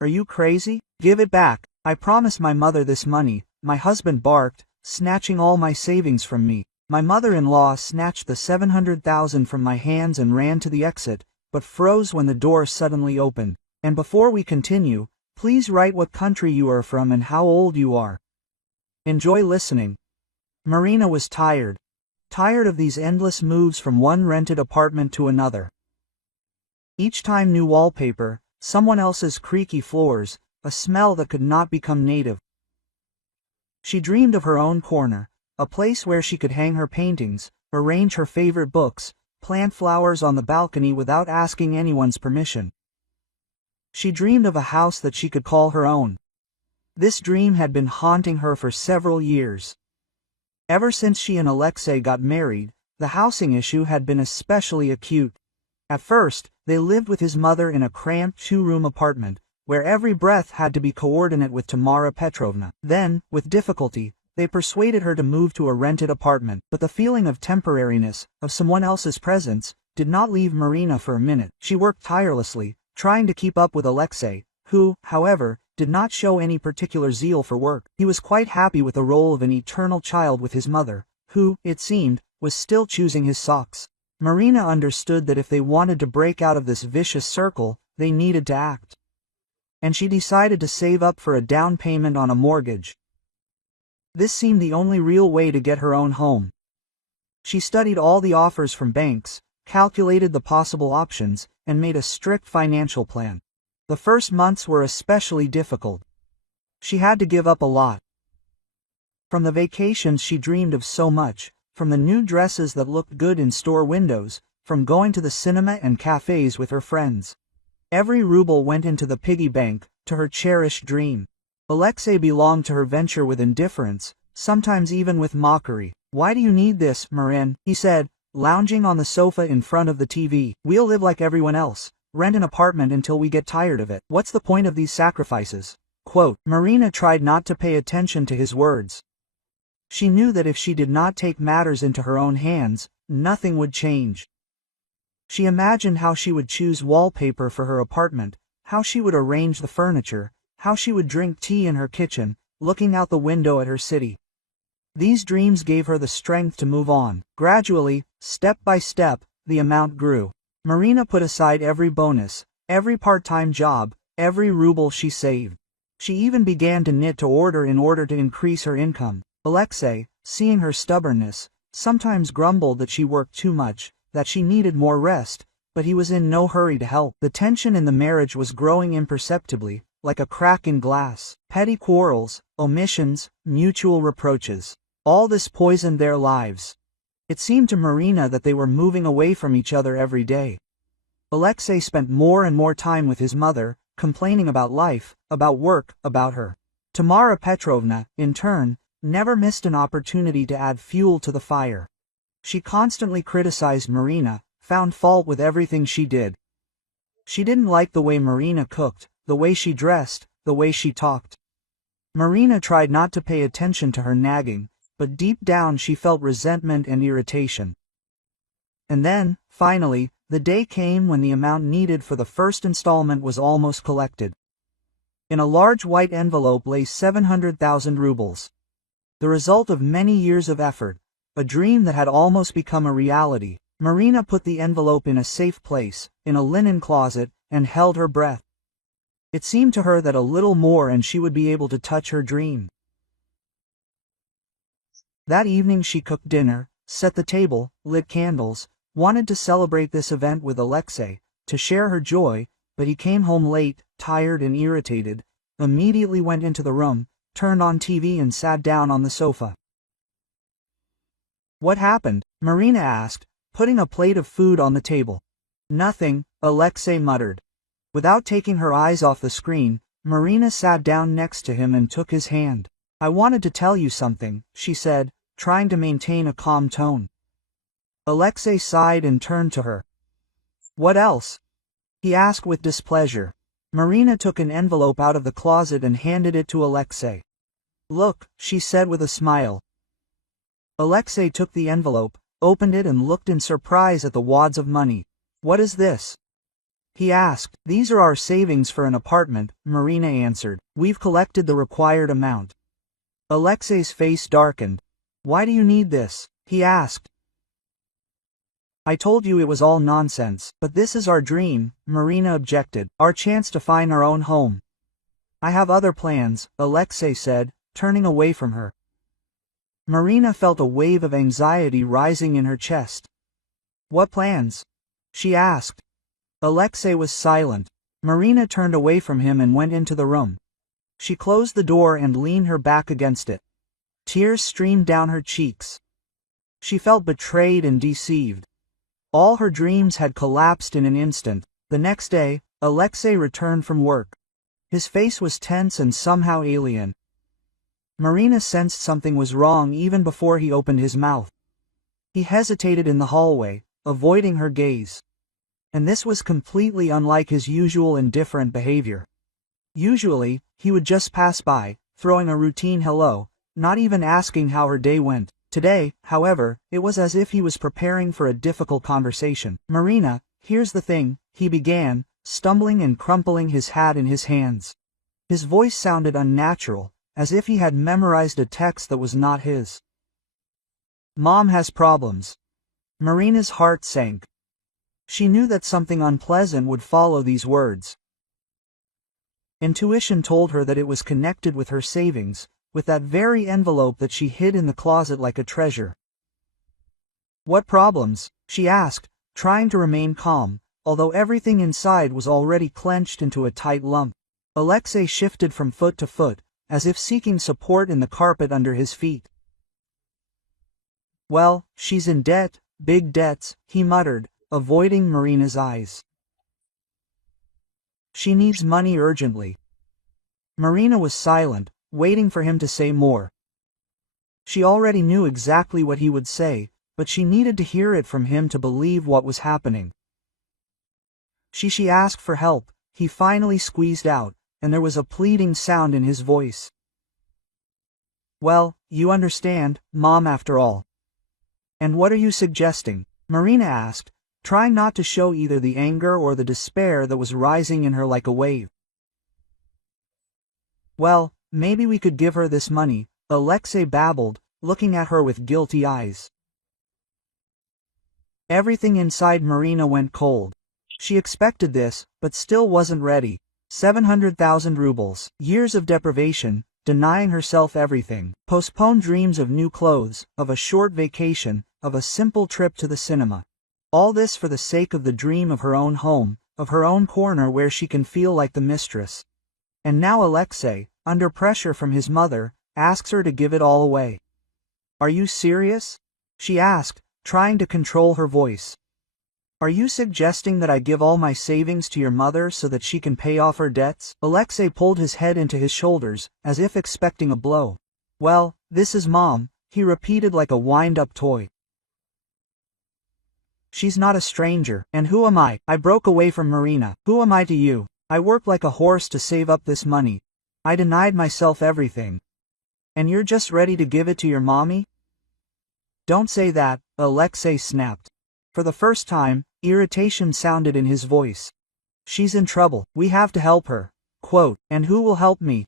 Are you crazy? Give it back. I promised my mother this money, my husband barked, snatching all my savings from me. My mother-in-law snatched the 700,000 from my hands and ran to the exit, but froze when the door suddenly opened. And before we continue, please write what country you are from and how old you are. Enjoy listening. Marina was tired. Tired of these endless moves from one rented apartment to another. Each time new wallpaper, someone else's creaky floors, a smell that could not become native. She dreamed of her own corner, a place where she could hang her paintings, arrange her favorite books, plant flowers on the balcony without asking anyone's permission. She dreamed of a house that she could call her own. This dream had been haunting her for several years. Ever since she and Alexei got married, the housing issue had been especially acute. At first, they lived with his mother in a cramped two-room apartment, where every breath had to be coordinate with Tamara Petrovna. Then, with difficulty, they persuaded her to move to a rented apartment, but the feeling of temporariness, of someone else's presence, did not leave Marina for a minute. She worked tirelessly, trying to keep up with Alexei, who, however, did not show any particular zeal for work. He was quite happy with the role of an eternal child with his mother, who, it seemed, was still choosing his socks. Marina understood that if they wanted to break out of this vicious circle, they needed to act. And she decided to save up for a down payment on a mortgage. This seemed the only real way to get her own home. She studied all the offers from banks, calculated the possible options, and made a strict financial plan. The first months were especially difficult. She had to give up a lot. From the vacations she dreamed of so much, from the new dresses that looked good in store windows, from going to the cinema and cafes with her friends. Every ruble went into the piggy bank, to her cherished dream. Alexei belonged to her venture with indifference, sometimes even with mockery. "Why do you need this, Marin?" he said, lounging on the sofa in front of the TV. "We'll live like everyone else, rent an apartment until we get tired of it. What's the point of these sacrifices?" Quote. Marina tried not to pay attention to his words. She knew that if she did not take matters into her own hands, nothing would change. She imagined how she would choose wallpaper for her apartment, how she would arrange the furniture, how she would drink tea in her kitchen, looking out the window at her city. These dreams gave her the strength to move on. Gradually, step by step, the amount grew. Marina put aside every bonus, every part-time job, every ruble she saved. She even began to knit to order in order to increase her income. Alexei, seeing her stubbornness, sometimes grumbled that she worked too much, that she needed more rest, but he was in no hurry to help. The tension in the marriage was growing imperceptibly, like a crack in glass. Petty quarrels, omissions, mutual reproaches. All this poisoned their lives. It seemed to Marina that they were moving away from each other every day. Alexei spent more and more time with his mother, complaining about life, about work, about her. Tamara Petrovna, in turn, never missed an opportunity to add fuel to the fire. She constantly criticized Marina, found fault with everything she did. She didn't like the way Marina cooked, the way she dressed, the way she talked. Marina tried not to pay attention to her nagging, but deep down she felt resentment and irritation. And then, finally, the day came when the amount needed for the first installment was almost collected. In a large white envelope lay 700,000 rubles. The result of many years of effort, a dream that had almost become a reality. Marina put the envelope in a safe place, in a linen closet, and held her breath. It seemed to her that a little more and she would be able to touch her dream. That evening she cooked dinner, set the table, lit candles, wanted to celebrate this event with Alexei, to share her joy, but he came home late, tired and irritated, immediately went into the room, turned on TV and sat down on the sofa. "What happened?" Marina asked, putting a plate of food on the table. "Nothing," Alexei muttered. Without taking her eyes off the screen, Marina sat down next to him and took his hand. "I wanted to tell you something," she said, trying to maintain a calm tone. Alexei sighed and turned to her. "What else?" he asked with displeasure. Marina took an envelope out of the closet and handed it to Alexei. "Look," she said with a smile. Alexei took the envelope, opened it and looked in surprise at the wads of money. "What is this?" He asked. These are our savings for an apartment, Marina answered. We've collected the required amount. Alexei's face darkened. Why do you need this? He asked. I told you it was all nonsense. But this is our dream, Marina objected. Our chance to find our own home. I have other plans, Alexei said, turning away from her. Marina felt a wave of anxiety rising in her chest. What plans? She asked. Alexei was silent. Marina turned away from him and went into the room. She closed the door and leaned her back against it. Tears streamed down her cheeks. She felt betrayed and deceived. All her dreams had collapsed in an instant. The next day, Alexei returned from work. His face was tense and somehow alien. Marina sensed something was wrong even before he opened his mouth. He hesitated in the hallway, avoiding her gaze. And this was completely unlike his usual indifferent behavior. Usually, he would just pass by, throwing a routine hello, not even asking how her day went. Today, however, it was as if he was preparing for a difficult conversation. Marina, here's the thing, he began, stumbling and crumpling his hat in his hands. His voice sounded unnatural, as if he had memorized a text that was not his. Mom has problems. Marina's heart sank. She knew that something unpleasant would follow these words. Intuition told her that it was connected with her savings, with that very envelope that she hid in the closet like a treasure. What problems? She asked, trying to remain calm, although everything inside was already clenched into a tight lump. Alexei shifted from foot to foot, as if seeking support in the carpet under his feet. Well, she's in debt, big debts, he muttered, avoiding Marina's eyes. She needs money urgently. Marina was silent, waiting for him to say more. She already knew exactly what he would say, but she needed to hear it from him to believe what was happening. She asked for help, he finally squeezed out, and there was a pleading sound in his voice. Well, you understand, Mom, after all. And what are you suggesting? Marina asked, trying not to show either the anger or the despair that was rising in her like a wave. Well, maybe we could give her this money, Alexei babbled, looking at her with guilty eyes. Everything inside Marina went cold. She expected this, but still wasn't ready. 700,000 rubles, years of deprivation, denying herself everything, postponed dreams of new clothes, of a short vacation, of a simple trip to the cinema. All this for the sake of the dream of her own home, of her own corner where she can feel like the mistress. And now Alexei, under pressure from his mother, asks her to give it all away. Are you serious? She asked, trying to control her voice. Are you suggesting that I give all my savings to your mother so that she can pay off her debts? Alexei pulled his head into his shoulders, as if expecting a blow. Well, this is Mom, he repeated like a wind-up toy. She's not a stranger, and who am I? I broke away from Marina. Who am I to you? I worked like a horse to save up this money. I denied myself everything. And you're just ready to give it to your mommy? Don't say that, Alexei snapped. For the first time, irritation sounded in his voice. She's in trouble. We have to help her. Quote, and who will help me?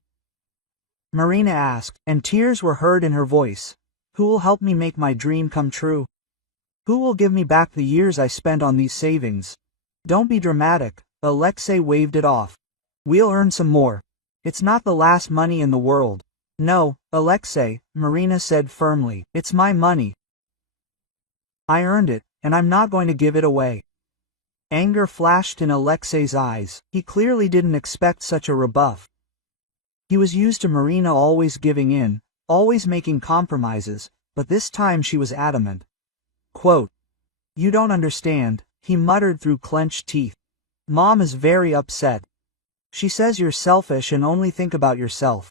Marina asked, and tears were heard in her voice. Who will help me make my dream come true? Who will give me back the years I spent on these savings? Don't be dramatic, Alexei waved it off. We'll earn some more. It's not the last money in the world. No, Alexei, Marina said firmly. It's my money. I earned it, and I'm not going to give it away. Anger flashed in Alexei's eyes. He clearly didn't expect such a rebuff. He was used to Marina always giving in, always making compromises, but this time she was adamant. Quote, you don't understand, he muttered through clenched teeth. Mom is very upset. She says you're selfish and only think about yourself.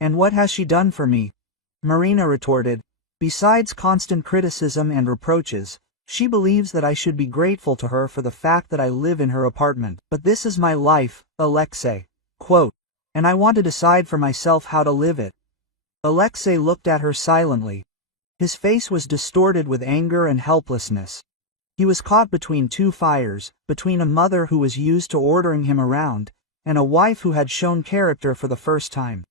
And what has she done for me? Marina retorted. Besides constant criticism and reproaches, she believes that I should be grateful to her for the fact that I live in her apartment. But this is my life, Alexei. Quote, and I want to decide for myself how to live it. Alexei looked at her silently. His face was distorted with anger and helplessness. He was caught between two fires, between a mother who was used to ordering him around, and a wife who had shown character for the first time.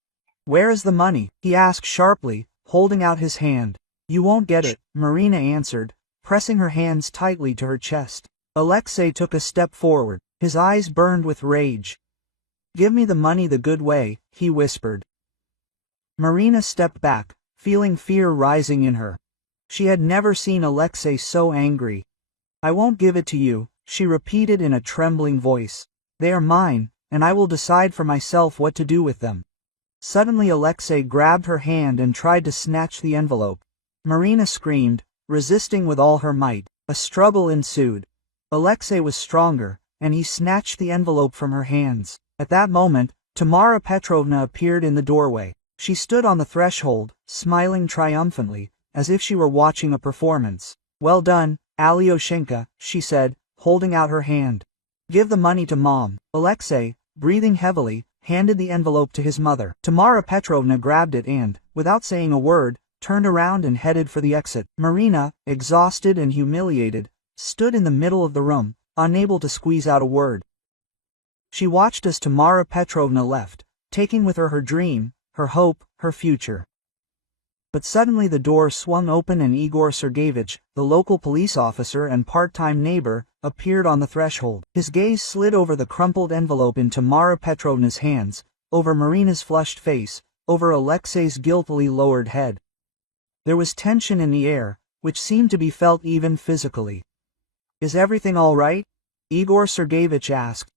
"Where is the money?" he asked sharply, holding out his hand. "You won't get it," Marina answered, pressing her hands tightly to her chest. Alexei took a step forward, his eyes burned with rage. "Give me the money the good way," he whispered. Marina stepped back, feeling fear rising in her. She had never seen Alexei so angry. "I won't give it to you," she repeated in a trembling voice. "They are mine, and I will decide for myself what to do with them." Suddenly Alexei grabbed her hand and tried to snatch the envelope. Marina screamed, resisting with all her might. A struggle ensued. Alexei was stronger, and he snatched the envelope from her hands. At that moment, Tamara Petrovna appeared in the doorway. She stood on the threshold, smiling triumphantly, as if she were watching a performance. "Well done, Alyoshenka," she said, holding out her hand. "Give the money to Mom." Alexei, breathing heavily, handed the envelope to his mother. Tamara Petrovna grabbed it and, without saying a word, turned around and headed for the exit. Marina, exhausted and humiliated, stood in the middle of the room, unable to squeeze out a word. She watched as Tamara Petrovna left, taking with her her dream, her hope, her future. But suddenly the door swung open and Igor Sergeyevich, the local police officer and part-time neighbor, appeared on the threshold. His gaze slid over the crumpled envelope in Tamara Petrovna's hands, over Marina's flushed face, over Alexei's guiltily lowered head. There was tension in the air, which seemed to be felt even physically. "Is everything all right?" Igor Sergeyevich asked.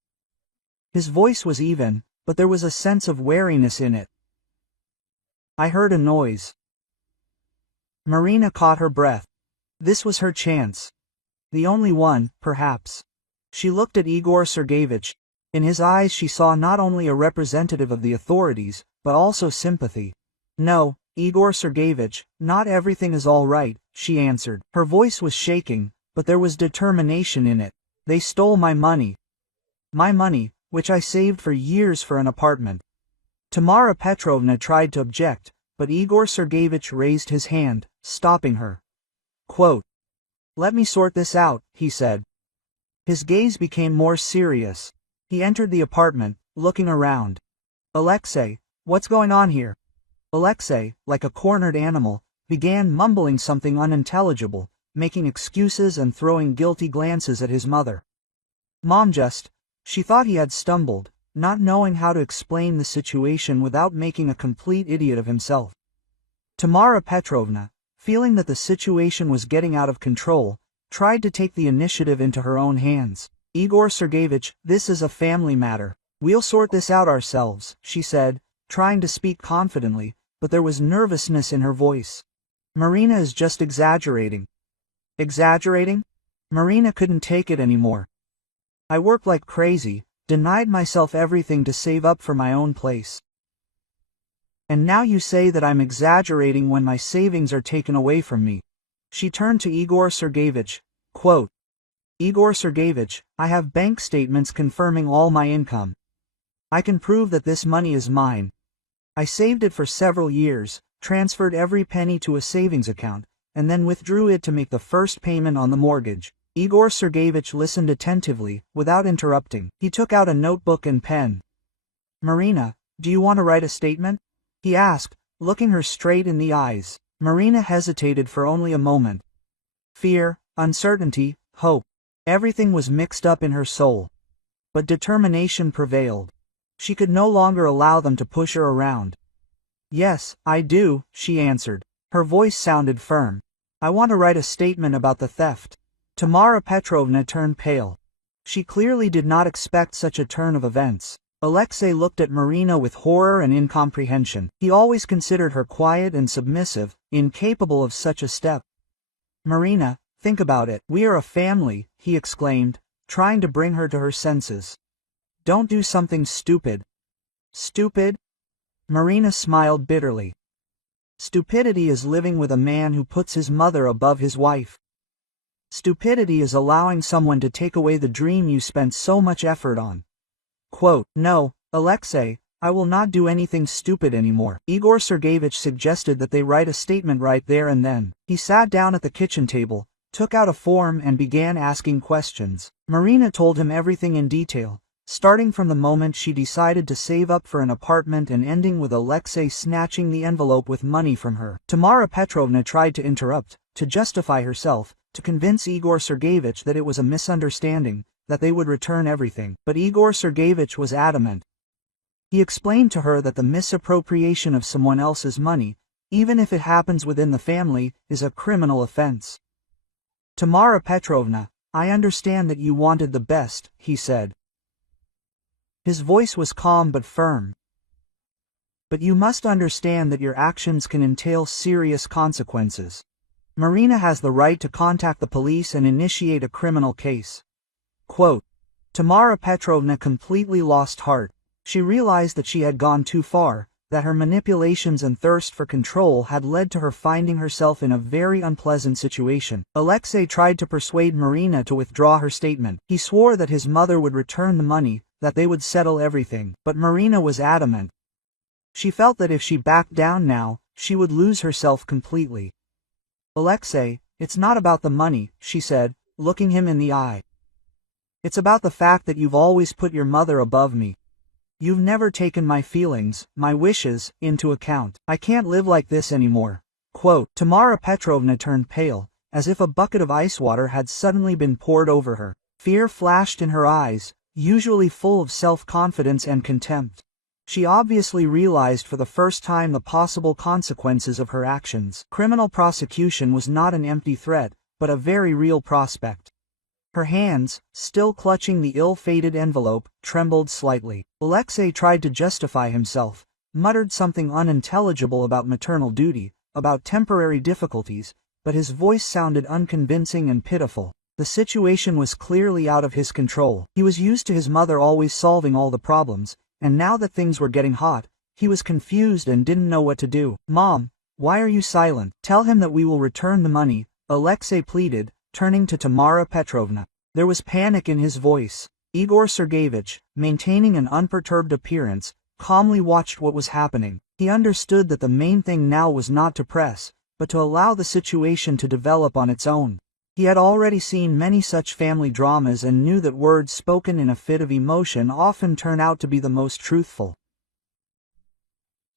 His voice was even, but there was a sense of wariness in it. "I heard a noise." Marina caught her breath. This was her chance. The only one, perhaps. She looked at Igor Sergeyevich. In his eyes she saw not only a representative of the authorities, but also sympathy. "No, Igor Sergeyevich, not everything is all right," she answered. Her voice was shaking, but there was determination in it. "They stole my money. My money, which I saved for years for an apartment." Tamara Petrovna tried to object, but Igor Sergeyevich raised his hand, stopping her. Quote, "Let me sort this out," he said. His gaze became more serious. He entered the apartment, looking around. "Alexei, what's going on here?" Alexei, like a cornered animal, began mumbling something unintelligible, making excuses and throwing guilty glances at his mother. Mom just, she thought he had stumbled, not knowing how to explain the situation without making a complete idiot of himself. Tamara Petrovna, feeling that the situation was getting out of control, tried to take the initiative into her own hands. "Igor Sergeyevich, this is a family matter. We'll sort this out ourselves," she said, trying to speak confidently, but there was nervousness in her voice. "Marina is just exaggerating." Exaggerating? Marina couldn't take it anymore. "I worked like crazy, denied myself everything to save up for my own place. And now you say that I'm exaggerating when my savings are taken away from me." She turned to Igor Sergeyevich. Quote, "Igor Sergeyevich, I have bank statements confirming all my income. I can prove that this money is mine. I saved it for several years, transferred every penny to a savings account, and then withdrew it to make the first payment on the mortgage." Igor Sergeyevich listened attentively, without interrupting. He took out a notebook and pen. "Marina, do you want to write a statement?" he asked, looking her straight in the eyes. Marina hesitated for only a moment. Fear, uncertainty, hope. Everything was mixed up in her soul. But determination prevailed. She could no longer allow them to push her around. "Yes, I do," she answered. Her voice sounded firm. "I want to write a statement about the theft." Tamara Petrovna turned pale. She clearly did not expect such a turn of events. Alexei looked at Marina with horror and incomprehension. He always considered her quiet and submissive, incapable of such a step. "Marina, think about it. We are a family," he exclaimed, trying to bring her to her senses. "Don't do something stupid." "Stupid?" Marina smiled bitterly. "Stupidity is living with a man who puts his mother above his wife. Stupidity is allowing someone to take away the dream you spent so much effort on." Quote, "No, Alexei, I will not do anything stupid anymore." Igor Sergeyevich suggested that they write a statement right there and then. He sat down at the kitchen table, took out a form and began asking questions. Marina told him everything in detail, starting from the moment she decided to save up for an apartment and ending with Alexei snatching the envelope with money from her. Tamara Petrovna tried to interrupt, to justify herself, to convince Igor Sergeyevich that it was a misunderstanding, that they would return everything. But Igor Sergeyevich was adamant. He explained to her that the misappropriation of someone else's money, even if it happens within the family, is a criminal offense. Tamara Petrovna, I understand that you wanted the best, he said. His voice was calm but firm. But you must understand that your actions can entail serious consequences. Marina has the right to contact the police and initiate a criminal case. Quote, Tamara Petrovna completely lost heart. She realized that she had gone too far, that her manipulations and thirst for control had led to her finding herself in a very unpleasant situation. Alexei tried to persuade Marina to withdraw her statement. He swore that his mother would return the money, that they would settle everything, but Marina was adamant. She felt that if she backed down now, she would lose herself completely. Alexei, it's not about the money, she said, looking him in the eye. It's about the fact that you've always put your mother above me. You've never taken my feelings, my wishes, into account. I can't live like this anymore. Quote, Tamara Petrovna turned pale, as if a bucket of ice water had suddenly been poured over her. Fear flashed in her eyes, usually full of self-confidence and contempt. She obviously realized for the first time the possible consequences of her actions. Criminal prosecution was not an empty threat, but a very real prospect. Her hands, still clutching the ill-fated envelope, trembled slightly. Alexei tried to justify himself, muttered something unintelligible about maternal duty, about temporary difficulties, but his voice sounded unconvincing and pitiful. The situation was clearly out of his control. He was used to his mother always solving all the problems, and now that things were getting hot, he was confused and didn't know what to do. Mom, why are you silent? Tell him that we will return the money, Alexei pleaded, turning to Tamara Petrovna. There was panic in his voice. Igor Sergeyevich, maintaining an unperturbed appearance, calmly watched what was happening. He understood that the main thing now was not to press, but to allow the situation to develop on its own. He had already seen many such family dramas and knew that words spoken in a fit of emotion often turn out to be the most truthful.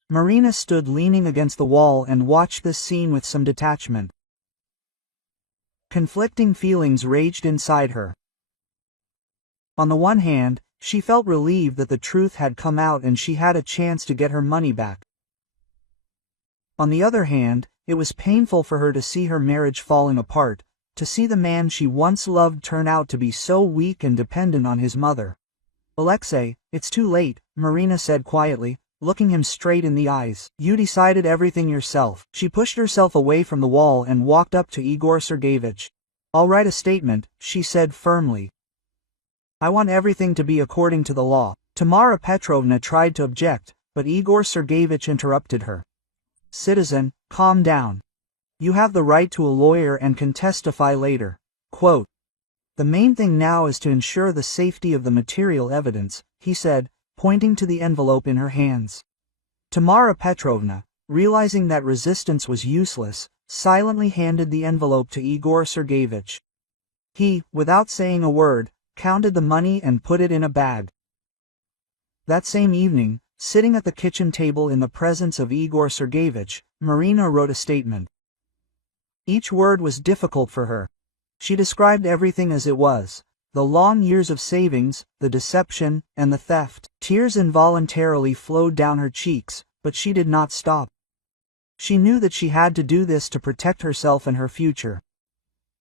Marina stood leaning against the wall and watched this scene with some detachment. Conflicting feelings raged inside her. On the one hand, she felt relieved that the truth had come out and she had a chance to get her money back. On the other hand, it was painful for her to see her marriage falling apart, to see the man she once loved turn out to be so weak and dependent on his mother. Alexei, it's too late, Marina said quietly, looking him straight in the eyes. You decided everything yourself. She pushed herself away from the wall and walked up to Igor Sergeyevich. I'll write a statement, she said firmly. I want everything to be according to the law. Tamara Petrovna tried to object, but Igor Sergeyevich interrupted her. Citizen, calm down. You have the right to a lawyer and can testify later. Quote, the main thing now is to ensure the safety of the material evidence, he said, pointing to the envelope in her hands. Tamara Petrovna, realizing that resistance was useless, silently handed the envelope to Igor Sergeyevich. He, without saying a word, counted the money and put it in a bag. That same evening, sitting at the kitchen table in the presence of Igor Sergeyevich, Marina wrote a statement. Each word was difficult for her. She described everything as it was. The long years of savings, the deception, and the theft. Tears involuntarily flowed down her cheeks, but she did not stop. She knew that she had to do this to protect herself and her future.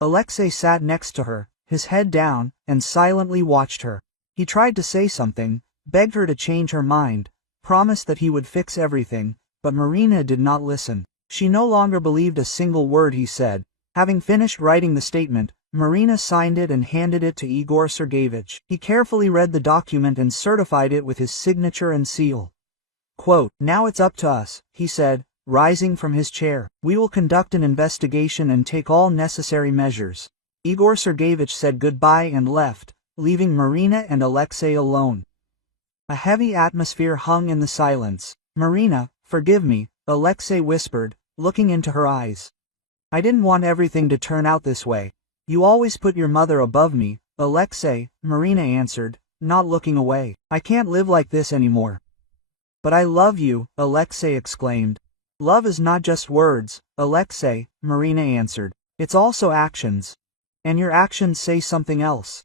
Alexei sat next to her, his head down, and silently watched her. He tried to say something, begged her to change her mind, promised that he would fix everything, but Marina did not listen. She no longer believed a single word he said. Having finished writing the statement, Marina signed it and handed it to Igor Sergeyevich. He carefully read the document and certified it with his signature and seal. Quote, now it's up to us, he said, rising from his chair. We will conduct an investigation and take all necessary measures. Igor Sergeyevich said goodbye and left, leaving Marina and Alexei alone. A heavy atmosphere hung in the silence. Marina, forgive me, Alexei whispered, looking into her eyes. I didn't want everything to turn out this way. You always put your mother above me, Alexei, Marina answered, not looking away. I can't live like this anymore. But I love you, Alexei exclaimed. Love is not just words, Alexei, Marina answered. It's also actions. And your actions say something else.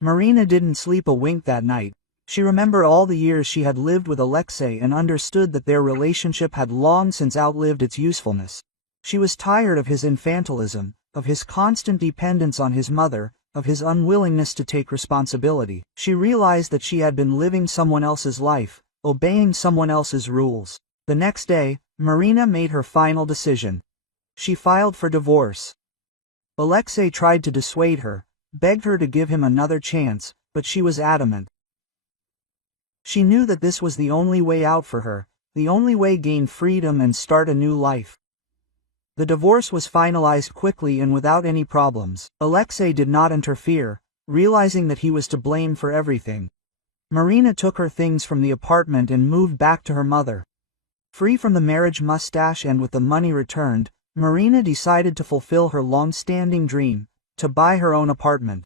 Marina didn't sleep a wink that night. She remembered all the years she had lived with Alexei and understood that their relationship had long since outlived its usefulness. She was tired of his infantilism, of his constant dependence on his mother, of his unwillingness to take responsibility. She realized that she had been living someone else's life, obeying someone else's rules. The next day, Marina made her final decision. She filed for divorce. Alexei tried to dissuade her, begged her to give him another chance, but she was adamant. She knew that this was the only way out for her, the only way to gain freedom and start a new life. The divorce was finalized quickly and without any problems. Alexei did not interfere, realizing that he was to blame for everything. Marina took her things from the apartment and moved back to her mother. Free from the marriage mustache and with the money returned, Marina decided to fulfill her long-standing dream, to buy her own apartment.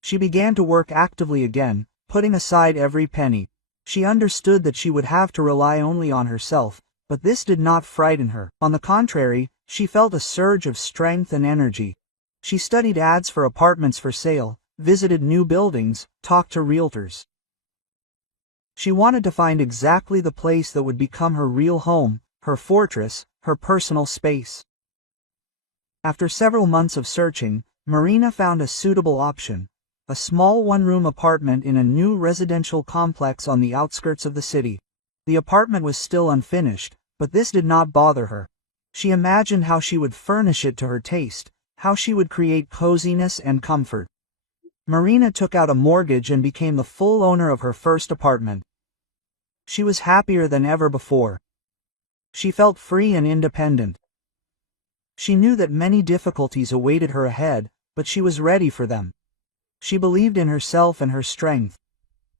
She began to work actively again, putting aside every penny. She understood that she would have to rely only on herself, but this did not frighten her. On the contrary, she felt a surge of strength and energy. She studied ads for apartments for sale, visited new buildings, talked to realtors. She wanted to find exactly the place that would become her real home, her fortress, her personal space. After several months of searching, Marina found a suitable option. A small one-room apartment in a new residential complex on the outskirts of the city. The apartment was still unfinished, but this did not bother her. She imagined how she would furnish it to her taste, how she would create coziness and comfort. Marina took out a mortgage and became the full owner of her first apartment. She was happier than ever before. She felt free and independent. She knew that many difficulties awaited her ahead, but she was ready for them. She believed in herself and her strength.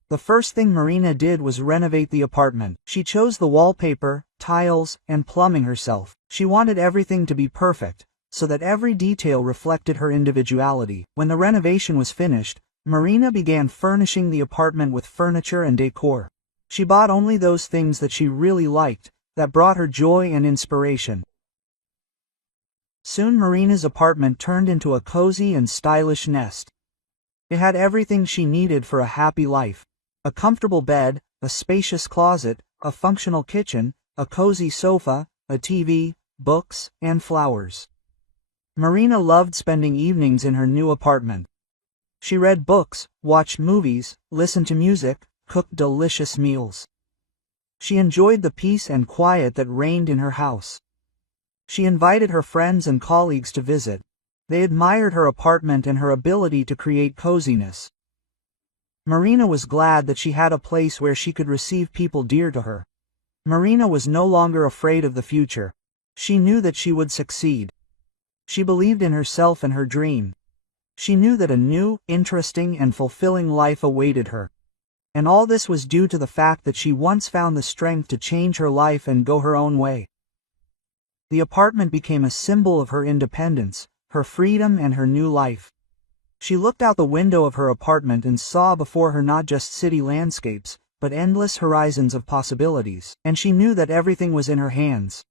The first thing Marina did was renovate the apartment. She chose the wallpaper, tiles, and plumbing herself. She wanted everything to be perfect, so that every detail reflected her individuality. When the renovation was finished, Marina began furnishing the apartment with furniture and decor. She bought only those things that she really liked, that brought her joy and inspiration. Soon Marina's apartment turned into a cozy and stylish nest. It had everything she needed for a happy life. A comfortable bed, a spacious closet, a functional kitchen, a cozy sofa, a TV, books, and flowers. Marina loved spending evenings in her new apartment. She read books, watched movies, listened to music, cooked delicious meals. She enjoyed the peace and quiet that reigned in her house. She invited her friends and colleagues to visit. They admired her apartment and her ability to create coziness. Marina was glad that she had a place where she could receive people dear to her. Marina was no longer afraid of the future. She knew that she would succeed. She believed in herself and her dream. She knew that a new, interesting, and fulfilling life awaited her. And all this was due to the fact that she once found the strength to change her life and go her own way. The apartment became a symbol of her independence, her freedom, and her new life. She looked out the window of her apartment and saw before her not just city landscapes, but endless horizons of possibilities. And she knew that everything was in her hands.